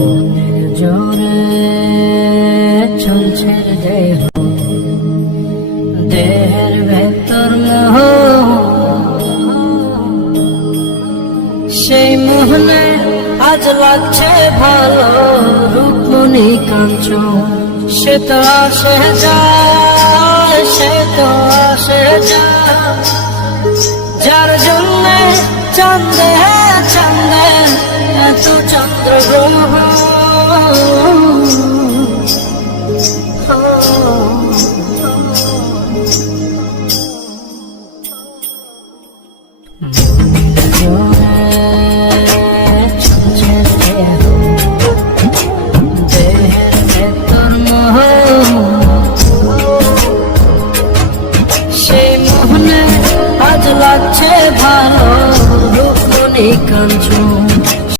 মনের জোরে চলছে দেহ, দেহের ভেতর মোহ, সেই মোহনে আজ লাগছে ভালো রূপমণি কাঞ্চন। সে তো আসে যায়, সে তো আসে যায়, যার জন্যে চাঁদে চাঁদে এত চন্দ্রগ্রহ। সেই মোহনে আজ লাগছে ভালো রূপমণি কাঞ্চন।